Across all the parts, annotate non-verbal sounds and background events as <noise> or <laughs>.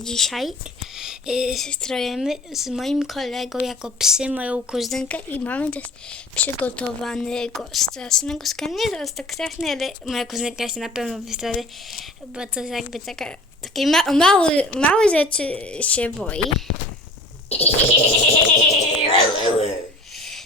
Dzisiaj y, strojemy z moim kolegą jako psy moją kuzynkę i mamy też przygotowanego strasznego skania. Nie teraz tak straszny, ale moja kuzynka się na pewno wystraszy, bo to jest jakby taka, takie ma, mały, małe rzeczy się boi.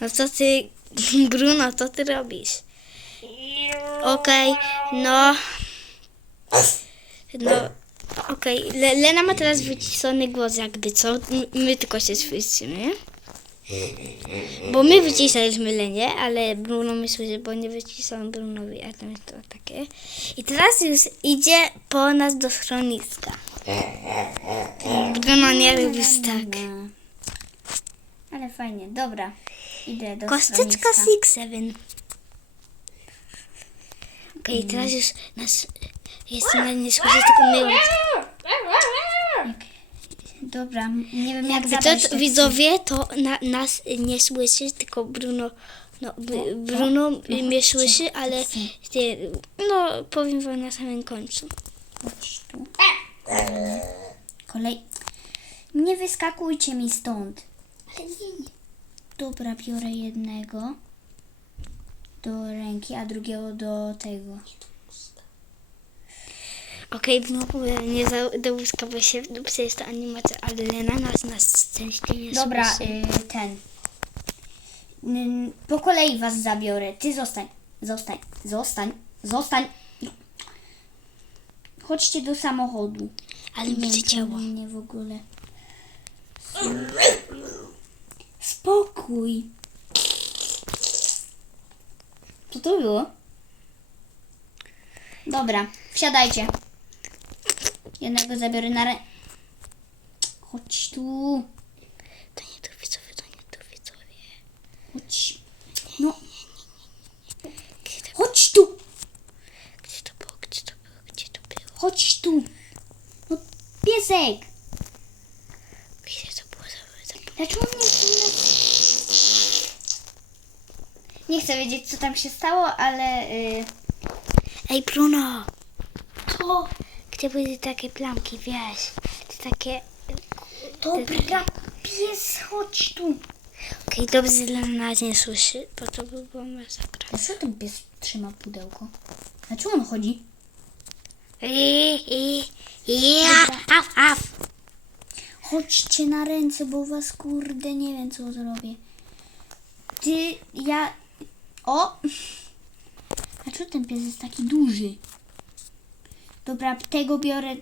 No co ty, <laughs> Bruno, co ty robisz? Okej, no... No, okej. Le- Lena ma teraz wyciszony głos jakby, co? M- My tylko się słyszymy. Bo my wyciszaliśmy Lenię, ale Bruno my słyszy, bo nie wyciszamy Brunowi, a tam jest to takie. I teraz już idzie po nas do schroniska. Bruno nie robi tak. Ale fajnie, dobra. Idę do Kostyczka schroniska. 6-7. Okej, teraz już nas... Jest na nie słyszy, tylko my... Dobra, nie wiem jak zabrać to, te widzowie, to na, nas nie słyszy, tylko Bruno, no, b- Bruno mnie słyszy, ale nie, no powiem wam na samym końcu. Kolej. Nie wyskakujcie mi stąd. Ale nie, nie. Dobra, biorę jednego do ręki, a drugiego do tego. Okej, no powiem, nie za, do łóżka, bo się jest to animacja, ale Lena nas na szczęście nie Dobra, y, ten. Y, po kolei was zabiorę. Ty zostań. Zostań. Zostań. Zostań. Chodźcie do samochodu. ale mi się. Nie w ogóle. Spokój. Co to było? Dobra, wsiadajcie. Jednego zabiorę na rę... Chodź tu. To nie to widzowie, to nie to widzowie. Chodź. No, Gdzie to, chodź tu. gdzie to było, gdzie to było, gdzie to było, Chodź tu. No, piesek. gdzie to było, to było. Dlaczego nie Nie chcę wiedzieć, co tam się stało, ale... Y, Ej Bruno! to... Gdzie były takie plamki, wiesz? Te takie... Dobra, pies, chodź tu. Okej, dobrze, że Lena nas nie słyszy, bo to by było masakra. Dlaczego ten pies trzyma pudełko? Dlaczego on chodzi? I, af, af. Chodźcie na ręce, bo was kurde nie wiem co zrobię. Ty, ja... O! Dlaczego ten pies jest taki duży? Dobra, tego biorę.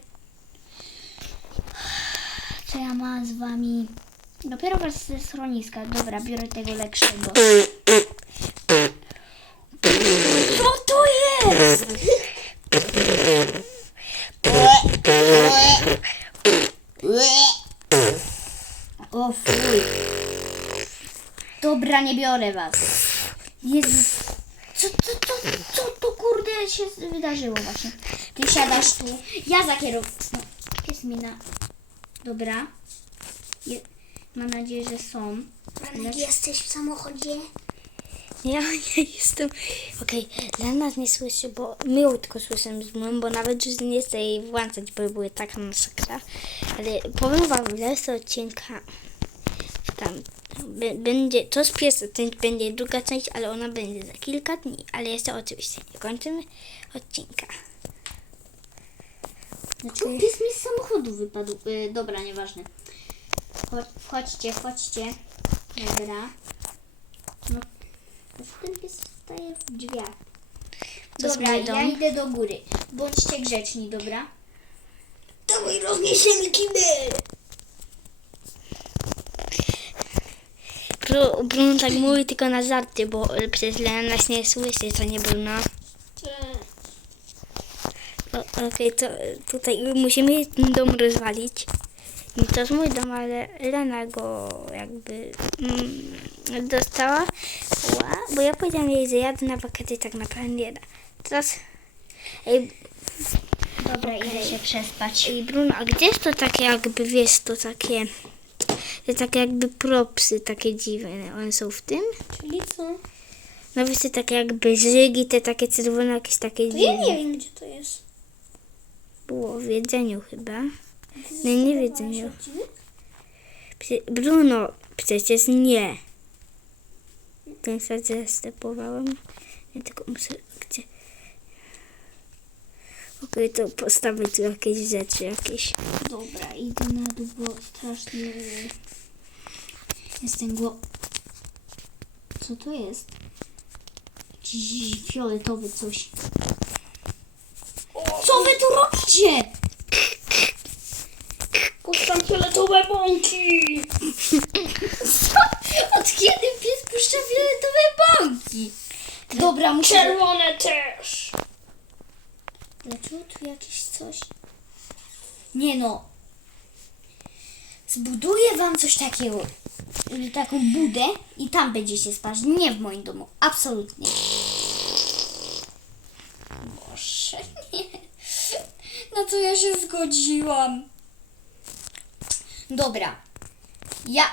Co ja mam z wami? Dopiero was ze schroniska. Dobra, biorę tego lepszego. Co to jest? O fuj. Dobra, nie biorę was. Jezus. Co, co, co, co to kurde się wydarzyło właśnie? Ty siadasz tu. Ja za kierowcą. Jest mi na... Dobra. Je... Mam nadzieję, że są. Lecz... jesteś w samochodzie? Ja <laughs> nie jestem. Okej, Lena nas nie słyszy, bo my ją tylko słyszymy z mną, bo nawet już nie chcę jej włączać, bo były taka masakra. Ale powiem wam, ile jest odcinka tam b- będzie, to z pierwsza część będzie druga część, ale ona będzie za kilka dni, ale jeszcze oczywiście nie kończymy odcinka. Znaczy... Pies mi z samochodu wypadł. Y, dobra, nieważne. Chodź, wchodźcie, wchodźcie. Dobra. No, ten pies staje w drzwiach. Dobra, ja dom? idę do góry. Bądźcie grzeczni, dobra? Dawaj, rozniesiemy kibel! Bruno tak mówi tylko na żarty, bo przecież Lena nas nie słyszy, co nie Bruno? Okej, to tutaj musimy ten dom rozwalić. I To jest mój dom, ale Lena go jakby mm, dostała, Ła, bo ja powiedziałam jej, że jadę na wakacje tak naprawdę nie da. Teraz, ej, Dobra, idę się przespać. ej Bruno, a gdzie jest to takie jakby, wiesz, to takie, te takie jakby propsy, takie dziwne, one są w tym? Czyli co? No wiesz, te takie jakby żygi, te takie czerwone, jakieś takie dziwne. wiem, gdzie to jest. Było w jedzeniu chyba. Nie, nie mnie. Prze- Bruno, przecież nie. Ten stepowałem. Nie tylko muszę, gdzie... Okej, to postawię tu jakieś rzeczy, jakieś. Dobra, idę na dół, bo strasznie jestem gło... Co to jest? Jakiś fioletowy coś. Co wy tu robicie? Puszczam fioletowe bąki! <laughs> Od kiedy pies puszcza fioletowe bąki? Dobra, muszę... Czerwone też! Dlaczego tu jakieś coś? Nie no. Zbuduję wam coś takiego. y, Taką budę i tam będziecie spać. Nie w moim domu. Absolutnie. Boże, <laughs> nie. Na co ja się zgodziłam? Dobra. Ja...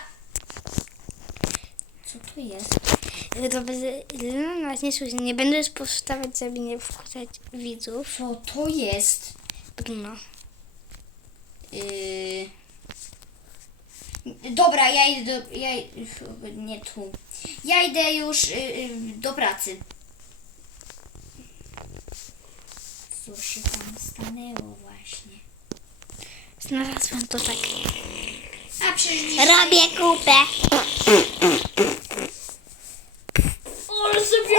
Co to jest? No, nas nie słyszy. Nie będę już postawiać, żeby nie wkurzać widzów. Co to jest? Bruno. Yy... Dobra, ja idę do. Ja, nie tu. Ja idę już yy, yy, do pracy. Co się tam stanęło właśnie? Znalazłam to tak. A przecież dzisiaj... Robię kupę. Ale sobie...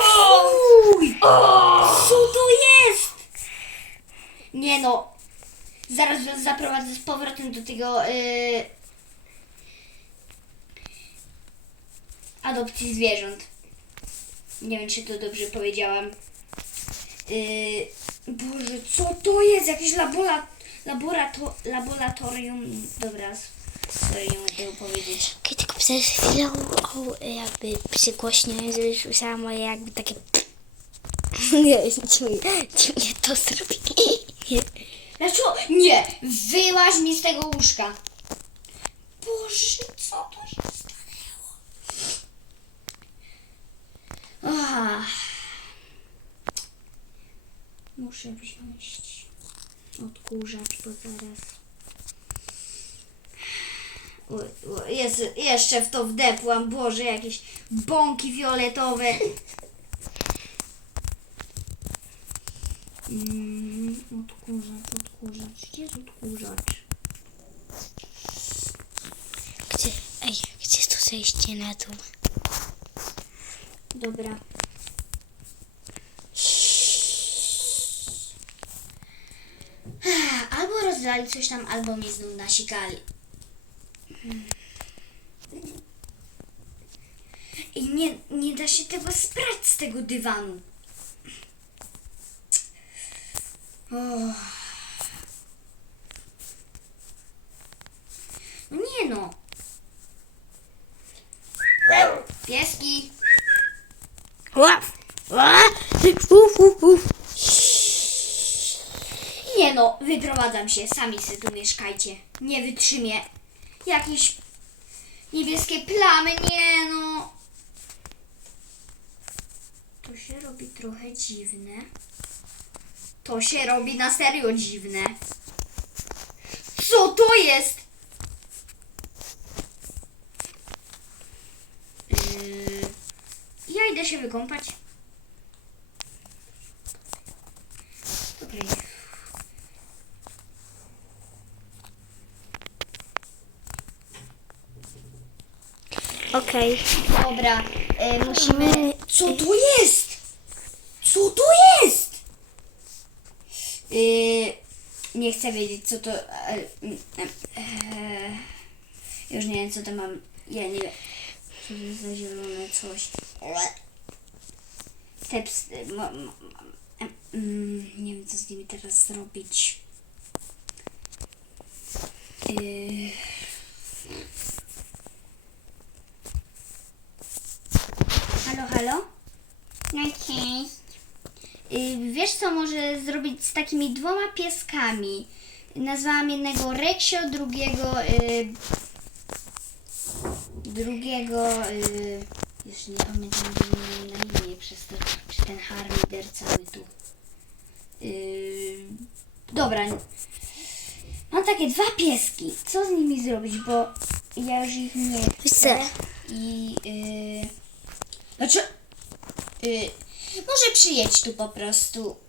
Fuj! Co to jest? Nie no. Zaraz was zaprowadzę z powrotem do tego yy... adopcji zwierząt. Nie wiem, czy to dobrze powiedziałam. Yy... Boże, co to jest? Jakieś laborato... laboratorium... Dobra, sorry, nie mogę tego powiedzieć. Okej, tylko przez chwilę o, jakby przygłośniłem, żebyś usłyszała moje jakby takie... Nie czy mnie to zrobi. Dlaczego? Nie! Wyłaź mi z tego łóżka! Boże, co to się stanęło? Ach. Muszę wziąć odkurzacz, bo zaraz... Jest, jeszcze w to wdepłam, Boże, jakieś bąki fioletowe. Mm, odkurzacz, odkurzacz. Gdzie jest odkurzacz? Gdzie, ej, gdzie tu zejście na dół? Dobra. Albo rozlali coś tam, albo mnie znów nasikali. I nie, nie da się tego sprać z tego dywanu. Oh. No nie no. Pieski. Uf, uf, uf. Nie no, wyprowadzam się, sami sobie tu mieszkajcie. Nie wytrzymię. Jakieś niebieskie plamy, nie no. To się robi trochę dziwne. To się robi na serio dziwne. Co to jest? Yy, ja idę się wykąpać. Okej. Okej. Dobra, e, musimy. Co to jest? Co to jest? Y, nie chcę wiedzieć, co to. E, e, e, już nie wiem, co to mam. Ja nie wiem. Co to jest za zielone coś. Te psy, nie wiem, co z nimi teraz zrobić. Y, Halo, halo? No cześć. Y, Wiesz co może zrobić z takimi dwoma pieskami? Nazwałam jednego Reksio, drugiego y, drugiego y, już nie pamiętam na imię przez, to, przez ten harmider cały tu. Y, dobra. Mam takie dwa pieski. Co z nimi zrobić, bo ja już ich nie chcę. Chcę. I yy, znaczy yy, może przyjedź tu po prostu.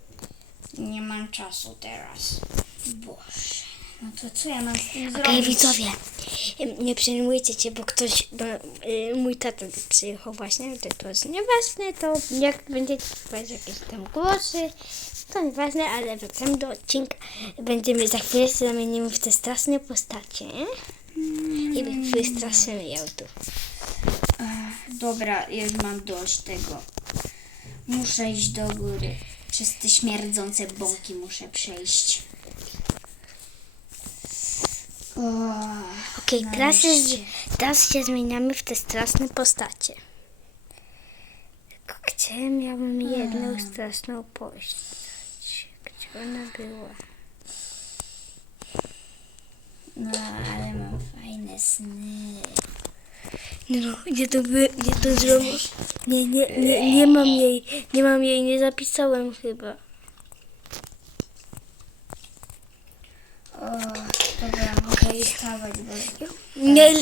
Nie mam czasu teraz. Boże. No to co ja mam z tym Okej, zrobić? widzowie, nie przejmujcie się, bo ktoś, bo, y, mój tata przyjechał właśnie, to, to jest nieważne, to jak będziecie słuchać jakieś tam głosy, to nieważne, ale wracamy do odcinka. Będziemy za chwilę się zamienimy w te straszne postacie i wystraszymy ją tu. Dobra, już mam dość tego. Muszę iść do góry. Przez te śmierdzące bąki muszę przejść. O, Okej, teraz, jest, teraz się zmieniamy w te straszne postacie. Tylko gdzie miałabym jedną straszną postać? Gdzie ona była? No, ale mam fajne sny. No, gdzie to by, gdzie to zrobić? Nie, nie, nie, nie mam jej, nie mam jej, nie zapisałem chyba. O, dobra, muszę wstawać, bo... Nie.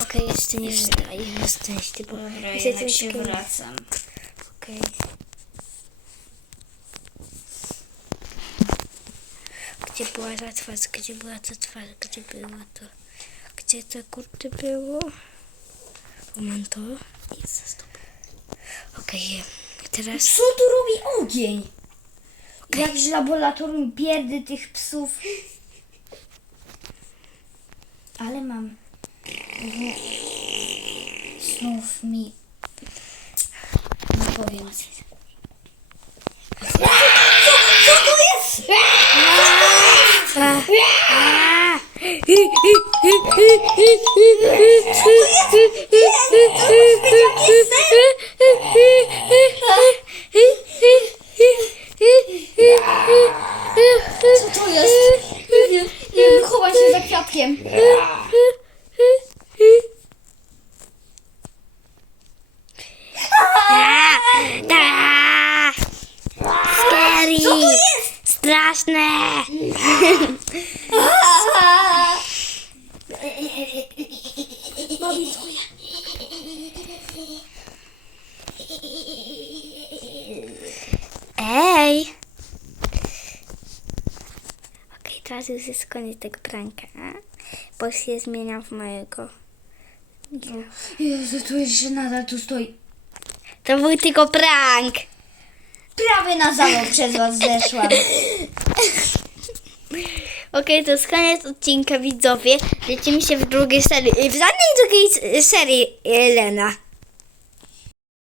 Okej, jeszcze nie wstaję, na szczęście, bo Dobra, jeszcze jednak się wracam. Okej. Gdzie była ta twarz? Gdzie była ta twarz? Gdzie było to? Gdzie to kurde było? Mam to. Zastąpię. Okej, teraz... Co tu robi ogień? Jak w laboratorium pierdy tych psów. Ale mam w- snów mi. Nie powiem. Co, co to jest? Co to jest? Nie wiem, nie wiem, chowam się za kwiatkiem. Scary! Straszne! Teraz już jest koniec tego pranka, bo się zmieniał w mojego. Jezu, tu jeszcze nadal tu stoi. To był tylko prank! Prawie na zawał przez was zeszłam. <laughs> Okej, to jest koniec odcinka, widzowie. Lecimy się w drugiej serii. W żadnej drugiej serii, Elena.